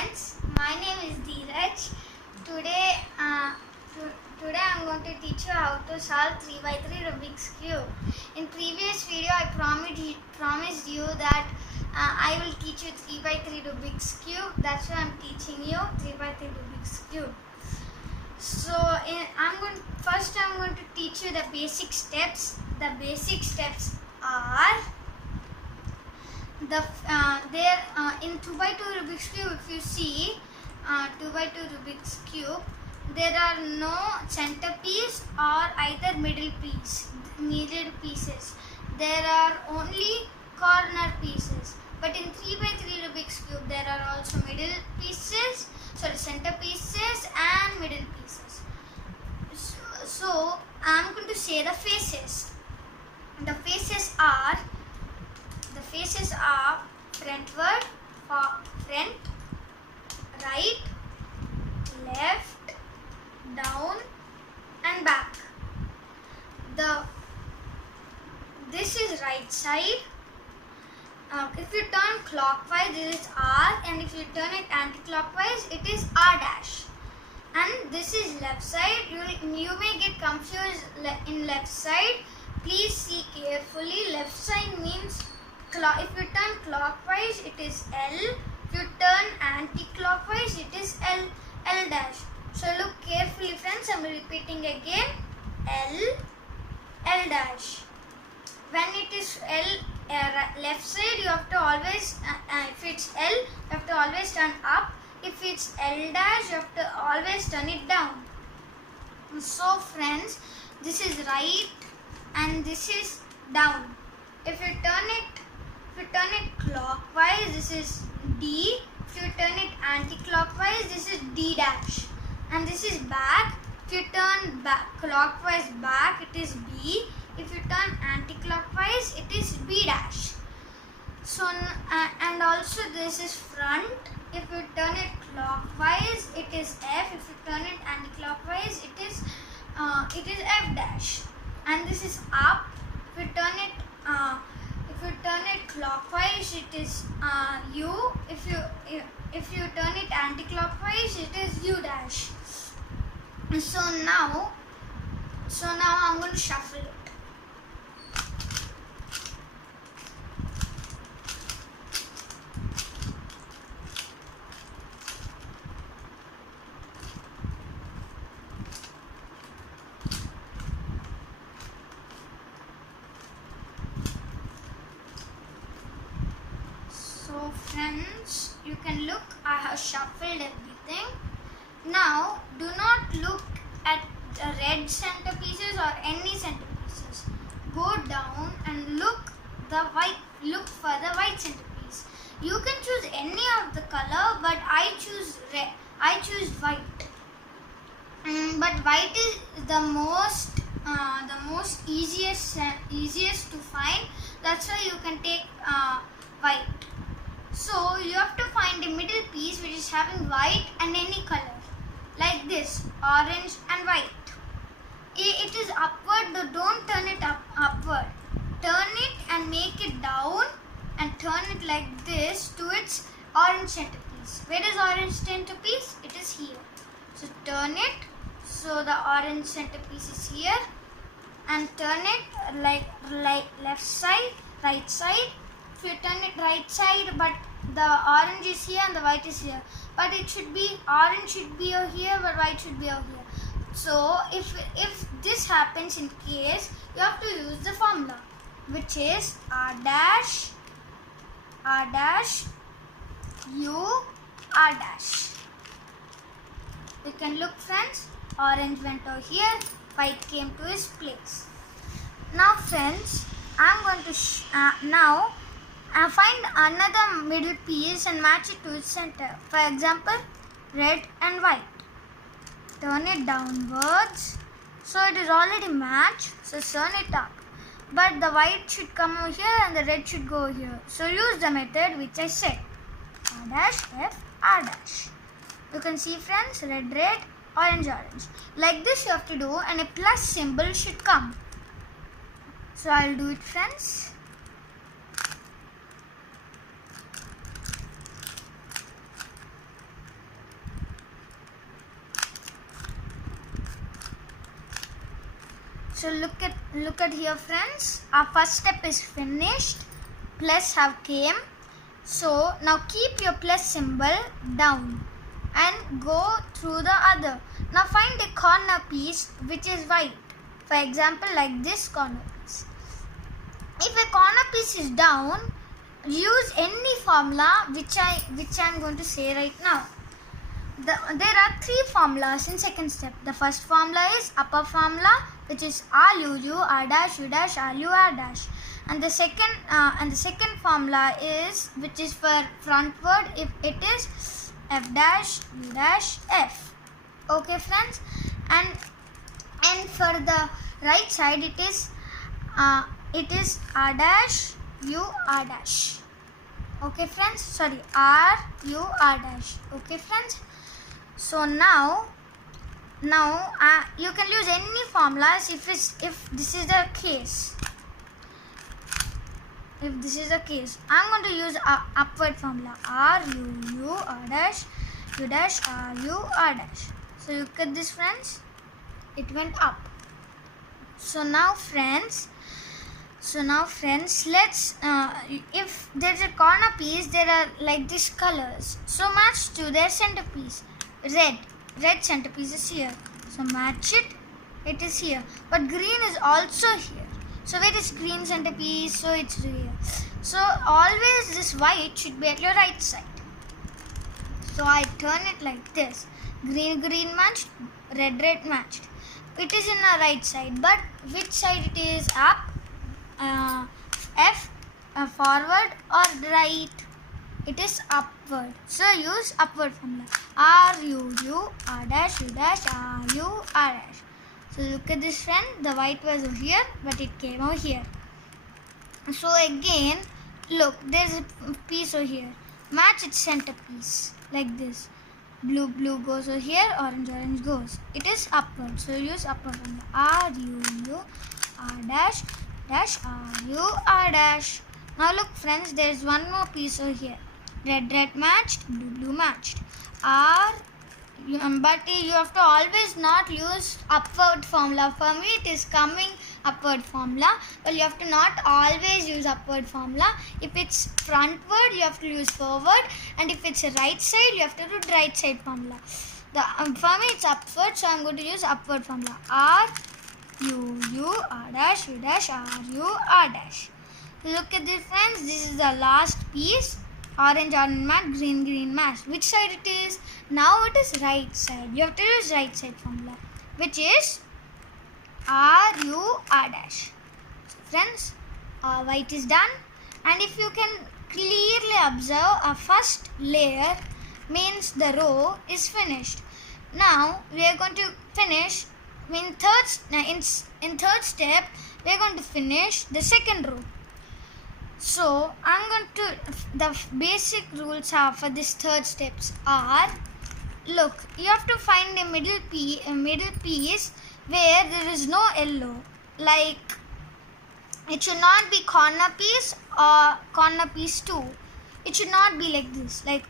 friends, my name is Dheeraj. Today, today I am going to teach you how to solve 3x3 Rubik's Cube. In previous video, I promised you that I will teach you 3x3 Rubik's Cube. That's why I am teaching you 3x3 Rubik's Cube. So, first I am going to teach you the basic steps. The basic steps are in 2x2 Rubik's Cube. If you see 2x2 Rubik's Cube, there are no centerpiece or either middle pieces. There are only corner pieces. But in 3x3 Rubik's Cube, there are also center pieces and middle pieces. So I am going to say the faces. The faces are frontward, front, right, left, down and back. This is right side. If you turn clockwise, this is R, and if you turn it anti-clockwise, it is R dash. And this is left side. You may get confused in left side. Please see carefully. Left side means if you turn clockwise, it is L. If you turn anti-clockwise, it is L dash. So look carefully, friends. I am repeating again. L dash. When it is left side, you have to always, if it's L, you have to always turn up. If it's L dash, you have to always turn it down. So friends, this is right and this is down. If you turn it clockwise, this is D. If you turn it anti-clockwise, this is D dash. And this is back. If you turn clockwise back, it is B. If you turn anti-clockwise, it is B dash. So and also this is front. If you turn it clockwise, it is F. If you turn it anti-clockwise, it is F dash. And this is up. If you turn it clockwise, it is U. If you turn it anti-clockwise, it is U dash. So now I'm going to shuffle it. So friends, you can look, I have shuffled everything. Now do not look at the red centerpieces or any centerpieces. Go down and look for the white centerpiece. You can choose any of the color, but I choose white. But white is the most easiest to find. That's why you can take white. So you have to find a middle piece which is having white and any color, like this, orange and white. It is upward, though don't turn it upward. Turn it and make it down and turn it like this to its orange centerpiece. Where is orange centerpiece? It is here. So turn it so the orange centerpiece is here, and turn it like left side, right side. If you turn it right side, but the orange is here and the white is here, but it should be orange should be over here, but white should be over here. So if this happens in case, you have to use the formula, which is R dash U R dash. You can look, friends. Orange went over here, white came to its place. Now friends, I'm going to find another middle piece and match it to its center. For example, red and white. Turn it downwards. So it is already matched. So turn it up. But the white should come over here and the red should go here. So use the method which I said. R dash F R dash. You can see, friends, red, orange. Like this you have to do, and a plus symbol should come. So I'll do it, friends. So look at here, friends. Our first step is finished. Plus have came. So now keep your plus symbol down and go through the other. Now find a corner piece which is white. For example, like this corner piece. If a corner piece is down, use any formula which I am going to say right now. There are three formulas in second step. The first formula is upper formula, which is R U R dash U dash R U R dash, and the second formula is which is for frontward. If it is F dash U dash F. Okay, friends, and for the right side it is R dash U R dash. Okay, friends. Sorry, R U R dash. Okay, friends. So now you can use any formulas if this is the case. If this is the case, I'm going to use upward formula R U R dash U dash R U R dash. So look at this, friends. It went up. So now friends, let's if there's a corner piece, there are like these colors. So match to their centerpiece. Red centerpiece is here. So match it. It is here. But green is also here. So where is green centerpiece? So it's here. So always this white should be at your right side. So I turn it like this. Green matched. Red matched. It is in the right side. But which side it is? Up, F, forward or right? It is upward. So use upward formula. R U R dash U dash R U R dash. So look at this, friend. The white was over here, but it came over here. So again, look, there's a piece over here. Match its centerpiece like this. Blue goes over here. Orange goes. It is upward. So use upward formula. R U R dash R U R dash. Now look, friends. There's one more piece over here. Red matched, blue matched. But you have to always not use upward formula. For me it is coming upward formula, but you have to not always use upward formula. If it's frontward, you have to use forward, and if it's right side, you have to do right side formula. For me it's upward, so I'm going to use upward formula. R U R dash U dash R U R dash. Look at this, friends. This is the last piece. Orange match, green match. Which side it is? Now it is right side. You have to use right side formula, which is R U R dash. So friends, white is done. And if you can clearly observe, our first layer means the row is finished. Now we are going to finish. In third step, we are going to finish the second row. So the basic rules are for this third steps are, look, you have to find a middle piece where there is no yellow. Like, it should not be corner piece or corner piece 2. It should not be like this, like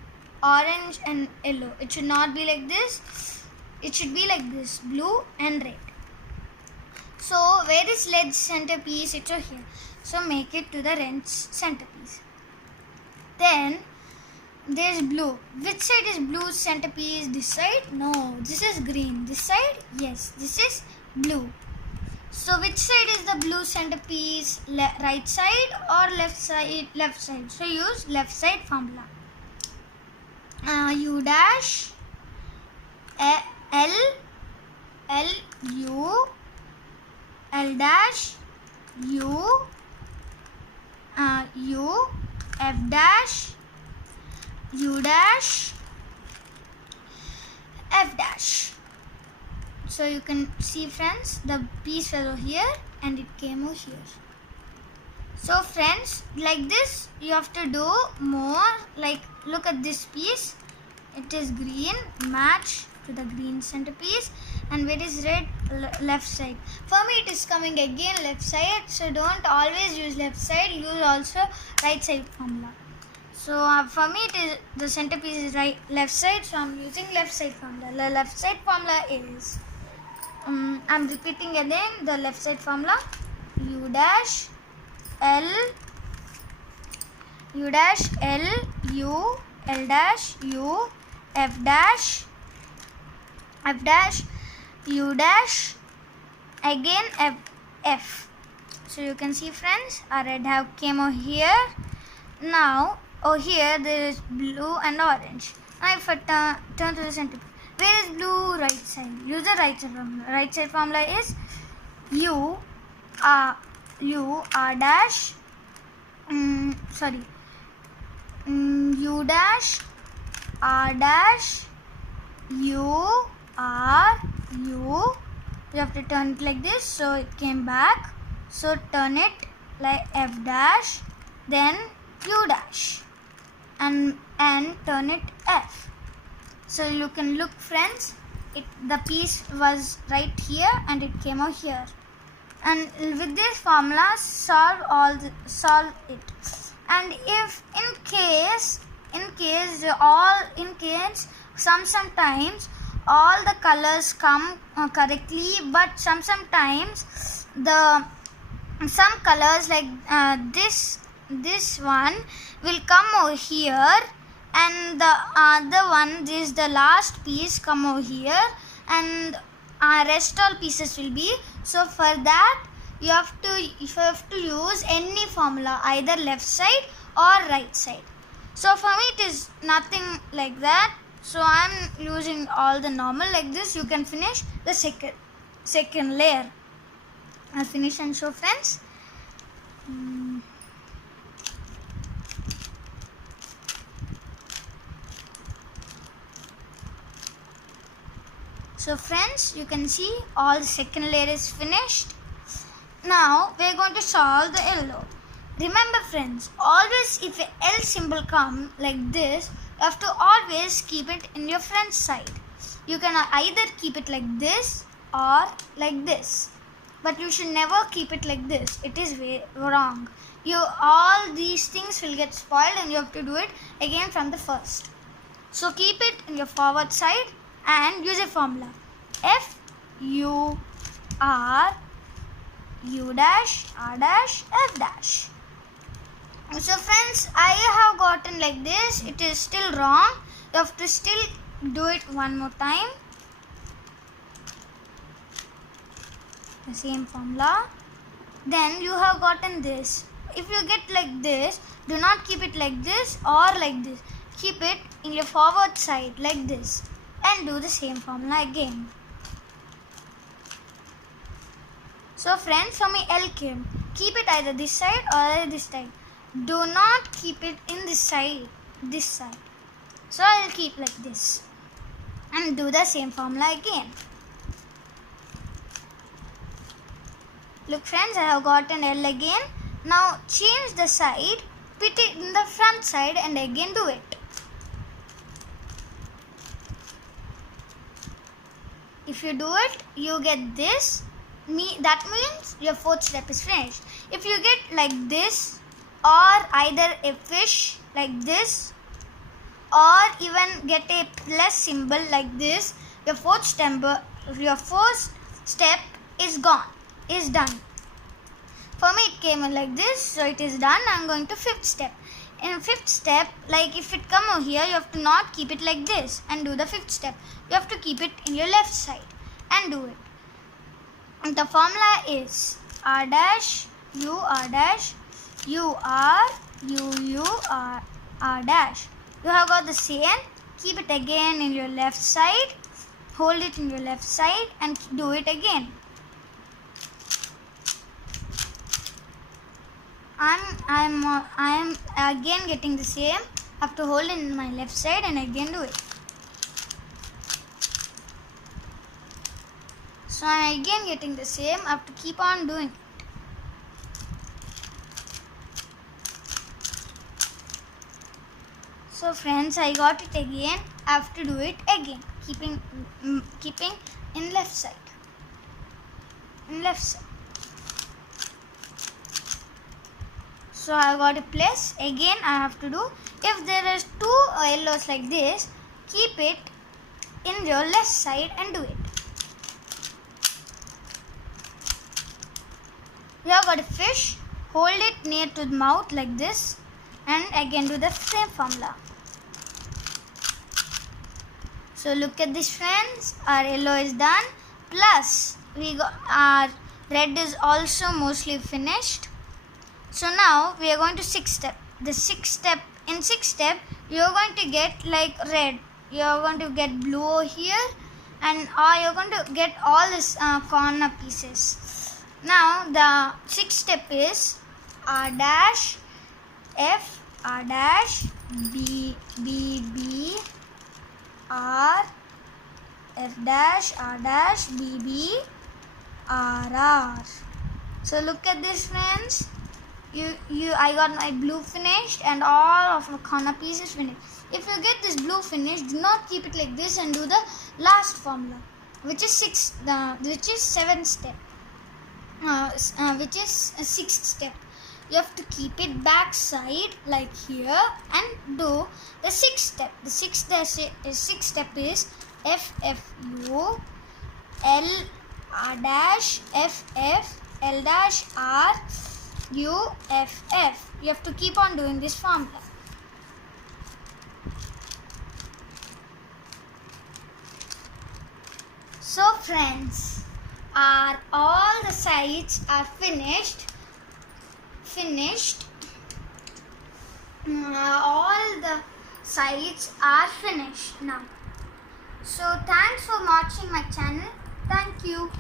orange and yellow. It should not be like this. It should be like this, blue and red. So where is red centerpiece? It's over here. So make it to the red centerpiece. Then there's blue. Which side is blue centerpiece? This side? No, this is green. This side? Yes, this is blue. So which side is the blue centerpiece? Right side or left side? Left side. So use left side formula. U dash L U L dash U U F dash U dash F dash. So you can see, friends, the piece was over here and it came over here. So friends, like this you have to do more. Like, look at this piece. It is green, match to the green centerpiece, and where is red? Left side. For me it is coming again left side, so don't always use left side, use also right side formula. So for me it is the centerpiece is left side, so I'm using left side formula. The left side formula is I'm repeating again the left side formula. U dash L U dash L U L dash U F dash U dash again F. So you can see, friends, our red have came over here. Now over here there is blue and orange. Now if I turn to the center, where is blue? Right side. Use the right side formula. Right side formula is U R dash U dash R dash U R U. You have to turn it like this, so it came back. So turn it like F dash, then U dash, and turn it F. So you can look, friends, the piece was right here and it came over here. And with this formula, solve it. And if in case sometimes all the colors come correctly, but sometimes some colors like this one will come over here, and the other one, this is the last piece, come over here, and rest all pieces will be. So for that you have to use any formula, either left side or right side. So for me it is nothing like that, so I am using all the normal like this. You can finish the second layer. I'll finish and show, friends. So friends, you can see all the second layer is finished. Now we are going to solve the yellow. Remember, friends, always if a L symbol come like this, you have to always keep it in your front side. You can either keep it like this or like this, but you should never keep it like this. It is wrong. All these things will get spoiled and you have to do it again from the first. So keep it in your forward side and use a formula. F U R U dash R dash F dash. So friends, I have gotten like this. It is still wrong. You have to still do it one more time. The same formula. Then you have gotten this. If you get like this, do not keep it like this or like this. Keep it in your forward side like this and do the same formula again. So friends, for me L came. Keep it either this side or this side. Do not keep it in this side. So I will keep like this and do the same formula again. Look, friends, I have gotten L again. Now change the side, put it in the front side and again do it. If you do it, you get this. That means your fourth step is finished. If you get like this, or either a fish like this, or even get a plus symbol like this, your fourth step is done. For me it came like this, so it is done. I am going to fifth step. In fifth step, like if it come over here, you have to not keep it like this and do the fifth step. You have to keep it in your left side and do it. And the formula is R dash U R dash U R U U R R dash. You have got the same. Keep it again in your left side. Hold it in your left side and do it again. I am again getting the same. I have to hold it in my left side and again do it. So I am again getting the same. I have to keep on doing it. So friends, I got it again. I have to do it again, keeping in left side. So I got a plus. Again I have to do. If there is two yellows like this, keep it in your left side and do it. We have got a fish. Hold it near to the mouth like this, and again do the same formula. So look at this, friends. Our yellow is done. Plus we got our red is also mostly finished. So now we are going to sixth step. The sixth step, in sixth step, you are going to get like red. You are going to get blue over here, and you are going to get all this corner pieces. Now the sixth step is R dash F, R dash B, B, B, R, F dash, R dash, B, B, R, R. So look at this, friends. I got my blue finished and all of my corner pieces finished. If you get this blue finished, do not keep it like this and do the last formula, which is seventh step, which is a sixth step. You have to keep it back side like here and do the sixth step. The sixth step is F, F, U, L, R dash, F, F, L dash, R, U, F, F. You have to keep on doing this formula. So friends, all the sides are finished. All the sides are finished now. So thanks for watching my channel. Thank you.